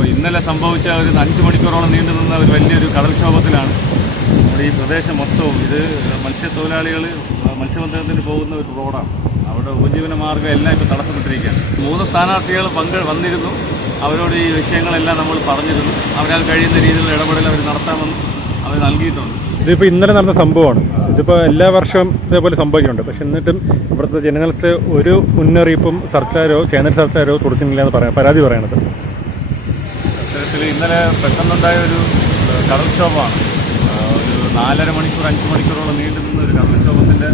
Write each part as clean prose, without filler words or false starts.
ഇപ്പോൾ ഇന്നലെ സംഭവിച്ച ഒരു 5 മണിക്കൂറോളം നീണ്ടു നിന്ന ഒരു വലിയൊരു കടൽക്ഷോഭത്തിലാണ് നമ്മുടെ ഈ പ്രദേശം മൊത്തവും. ഇത് മത്സ്യത്തൊഴിലാളികൾ മത്സ്യബന്ധനത്തിന് പോകുന്ന ഒരു റോഡാണ്. അവിടെ ഉപജീവന മാർഗ്ഗം എല്ലാം ഇപ്പോൾ തടസ്സപ്പെട്ടിരിക്കുകയാണ്. 3 സ്ഥാനാർത്ഥികൾ വന്നിരുന്നു. അവരോട് ഈ വിഷയങ്ങളെല്ലാം നമ്മൾ പറഞ്ഞിരുന്നു. അവരാൽ കഴിയുന്ന രീതിയിലുള്ള ഇടപെടൽ അവർ നടത്താമെന്ന് അവർ നൽകിയിട്ടുണ്ട്. ഇതിപ്പോൾ ഇന്നലെ നടന്ന സംഭവമാണ്. ഇതിപ്പോൾ എല്ലാ വർഷവും ഇതേപോലെ സംഭവിക്കുന്നുണ്ട്. പക്ഷെ എന്നിട്ടും ഇവിടുത്തെ ജനങ്ങൾക്ക് ഒരു മുന്നറിയിപ്പും സർക്കാരോ കേന്ദ്ര സർക്കാരോ കൊടുക്കുന്നില്ല എന്ന് പരാതി പറയണത്. അത്തരത്തിൽ ഇന്നലെ പെട്ടെന്നുണ്ടായ ഒരു കടൽക്ഷോഭമാണ്. ഒരു 4.5 മണിക്കൂർ 5 മണിക്കൂറോളം നീണ്ടു നിന്ന ഒരു കടൽക്ഷോഭത്തിൻ്റെ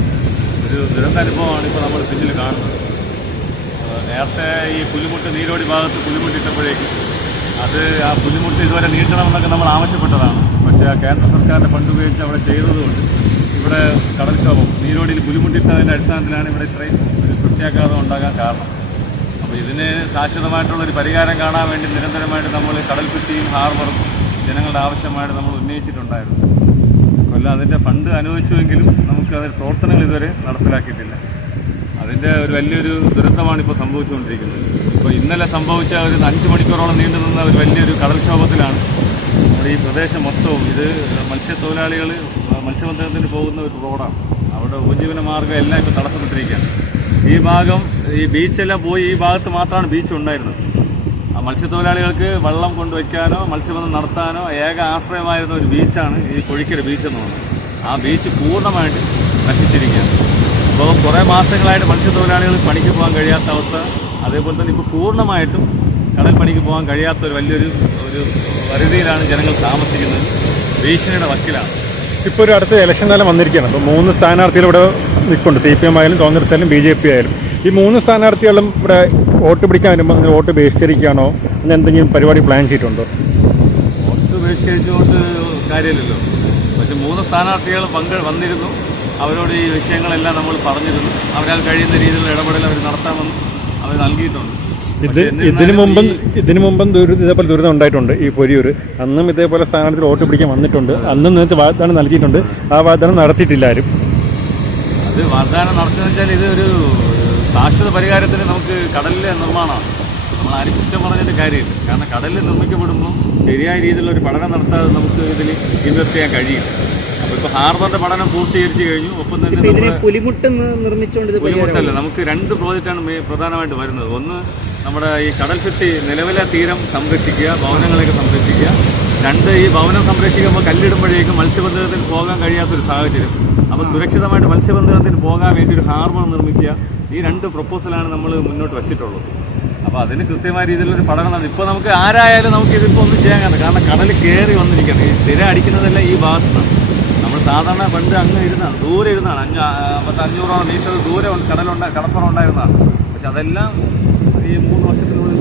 ഒരു ദുരന്താനുഭവമാണ് ഇപ്പോൾ നമ്മൾ പിന്നിൽ കാണുന്നത്. നേരത്തെ ഈ പുലിമുട്ട് നീരോടി ഭാഗത്ത് പുലിമുട്ടിട്ടപ്പോഴേക്കും ആ പുലിമുട്ട് ഇതുവരെ നീട്ടണമെന്നൊക്കെ നമ്മൾ ആവശ്യപ്പെട്ടതാണ്. പക്ഷേ ആ കേന്ദ്ര സർക്കാരിൻ്റെ ഫണ്ട് ഉപയോഗിച്ച് അവിടെ ചെയ്തതുകൊണ്ട് ഇവിടെ കടൽക്ഷോഭം നീരോടിയിൽ പുലിമുട്ടിട്ടതിൻ്റെ അടിസ്ഥാനത്തിലാണ് ഇവിടെ ഇത്രയും ഒരു പ്രത്യാഘാതം ഉണ്ടാകാൻ കാരണം. അപ്പോൾ ഇതിന് ശാശ്വതമായിട്ടുള്ളൊരു പരിഹാരം കാണാൻ വേണ്ടി നിരന്തരമായിട്ട് നമ്മൾ കടൽഭിത്തിയും ഹാർബറും ജനങ്ങളുടെ ആവശ്യമായിട്ട് നമ്മൾ ഉന്നയിച്ചിട്ടുണ്ടായിരുന്നു. കൊല്ലം അതിൻ്റെ ഫണ്ട് അനുവദിച്ചുവെങ്കിലും നമുക്ക് അതിൻ്റെ പ്രവർത്തനങ്ങൾ ഇതുവരെ നടപ്പിലാക്കിയിട്ടില്ല. അതിൻ്റെ ഒരു വലിയൊരു ദുരന്തമാണ് ഇപ്പോൾ സംഭവിച്ചുകൊണ്ടിരിക്കുന്നത്. ഇപ്പോൾ ഇന്നലെ സംഭവിച്ച ഒരു 5 മണിക്കൂറോളം നീണ്ടു നിന്ന ഒരു വലിയൊരു കടൽക്ഷോഭത്തിലാണ് നമ്മുടെ ഈ പ്രദേശം മൊത്തവും. ഇത് മത്സ്യത്തൊഴിലാളികൾ മത്സ്യബന്ധനത്തിന് പോകുന്ന ഒരു റോഡാണ്. അവിടെ ഉപജീവന മാർഗ്ഗം എല്ലാം ഇപ്പോൾ തടസ്സപ്പെട്ടിരിക്കുകയാണ്. ഈ ഭാഗം ഈ ബീച്ചെല്ലാം പോയി ഈ ഭാഗത്ത് മാത്രമാണ് ബീച്ച് ഉണ്ടായിരുന്നത്. ആ മത്സ്യത്തൊഴിലാളികൾക്ക് വെള്ളം കൊണ്ടുവയ്ക്കാനോ മത്സ്യബന്ധനം നടത്താനോ ഏക ആശ്രയമായിരുന്ന ഒരു ബീച്ചാണ് ഈ കൊഴിക്കര ബീച്ച് എന്ന് പറയുന്നത്. ആ ബീച്ച് പൂർണ്ണമായിട്ട് നശിച്ചിരിക്കുകയാണ്. അപ്പോൾ കുറേ മാസങ്ങളായിട്ട് മത്സ്യത്തൊഴിലാളികൾ പണിക്ക് പോകാൻ കഴിയാത്ത അവസ്ഥ. അതേപോലെ തന്നെ ഇപ്പോൾ പൂർണ്ണമായിട്ടും കടൽ പണിക്ക് പോകാൻ കഴിയാത്ത ഒരു വലിയൊരു പരിധിയിലാണ് ജനങ്ങൾ താമസിക്കുന്നത്. ഭീഷണിയുടെ വക്കിലാണ്. ഇപ്പോൾ ഒരു അടുത്ത ഇലക്ഷൻ കാലം വന്നിരിക്കുകയാണ്. അപ്പോൾ 3 സ്ഥാനാർത്ഥികൾ ഇവിടെ നിൽക്കുന്നുണ്ട്. CPM ആയാലും കോൺഗ്രസ് ആയാലും BJP ആയാലും. ഈ 3 സ്ഥാനാർത്ഥികളും ഇവിടെ വോട്ട് പിടിക്കാൻ വരുമ്പോൾ വോട്ട് ബഹിഷ്കരിക്കുകയാണോ അങ്ങനെ എന്തെങ്കിലും പരിപാടി പ്ലാൻ ചെയ്തിട്ടുണ്ടോ? വോട്ട് ബഹിഷ്കരിച്ചുകൊണ്ട് കാര്യമില്ലല്ലോ. പക്ഷെ 3 സ്ഥാനാർത്ഥികൾ വന്നിരുന്നു. അവരോട് ഈ വിഷയങ്ങളെല്ലാം നമ്മൾ പറഞ്ഞിരുന്നു. അവരാൽ കഴിയുന്ന രീതിയിലുള്ള ഇടപെടൽ അവർ നടത്താമെന്ന് അവർ നൽകിയിട്ടുണ്ട്. ഇതിനു മുമ്പും ഇതേപോലെ ദുരിതം ഉണ്ടായിട്ടുണ്ട്. ഈ പൊരിയൂർ അന്നും ഇതേപോലെ സ്ഥാനാർത്ഥി വോട്ട് പിടിക്കാൻ വന്നിട്ടുണ്ട്. അന്നും നിങ്ങൾക്ക് വാഗ്ദാനം നൽകിയിട്ടുണ്ട്. ആ വാഗ്ദാനം നടത്തിയിട്ടില്ല ആരും. അത് വാഗ്ദാനം നടത്തുന്നത് വെച്ചാൽ ഇത് ഒരു ശാശ്വത പരിഹാരത്തിന് നമുക്ക് കടലിലെ നിർമ്മാണമാണ്. നമ്മൾ ആരും കുറ്റം പറഞ്ഞിട്ട് കാര്യമില്ല. കാരണം കടലിൽ നിർമ്മിക്കപ്പെടുമ്പോൾ ശരിയായ രീതിയിലുള്ള ഒരു പഠനം നടത്താതെ നമുക്ക് ഇതിൽ ഇൻവെസ്റ്റ് ചെയ്യാൻ കഴിയില്ല. അപ്പോൾ ഇപ്പോൾ ഹാർബറിൻ്റെ പഠനം പൂർത്തീകരിച്ച് കഴിഞ്ഞു. ഒപ്പം തന്നെ പുലിമുട്ടല്ല, നമുക്ക് 2 പ്രോജക്റ്റാണ് പ്രധാനമായിട്ട് വരുന്നത്. ഒന്ന് നമ്മുടെ ഈ കടൽഭിത്തി നിലവിലെ തീരം സംരക്ഷിക്കുക, ഭവനങ്ങളെയൊക്കെ സംരക്ഷിക്കുക. 2 ഈ ഭവനം സംരക്ഷിക്കുമ്പോൾ കല്ലിടുമ്പോഴേക്കും മത്സ്യബന്ധനത്തിന് പോകാൻ കഴിയാത്തൊരു സാഹചര്യം. അപ്പോൾ സുരക്ഷിതമായിട്ട് മത്സ്യബന്ധനത്തിന് പോകാൻ വേണ്ടി ഒരു ഹാർബർ നിർമ്മിക്കുക. ഈ 2 പ്രപ്പോസലാണ് നമ്മൾ മുന്നോട്ട് വച്ചിട്ടുള്ളത്. അപ്പോൾ അതിന് കൃത്യമായ രീതിയിലൊരു പഠനം നടത്തി. ഇപ്പോൾ നമുക്ക് ആരായാലും നമുക്ക് ഇതിപ്പോൾ ഒന്നും ചെയ്യാൻ കാരണം കടൽ കയറി വന്നിരിക്കുകയാണ്. ഈ തിര അടിക്കുന്നതെല്ലാം ഈ ഭാഗത്താണ്. നമ്മൾ സാധാരണ പണ്ട് അങ്ങ് ഇരുന്നാണ്, ദൂരെ ഇരുന്നാണ്. 500 മീറ്റർ ദൂരെ കടപ്പുറം ഉണ്ടായിരുന്നതാണ്. പക്ഷെ അതെല്ലാം ഈ 3 വർഷത്തിനുള്ളിൽ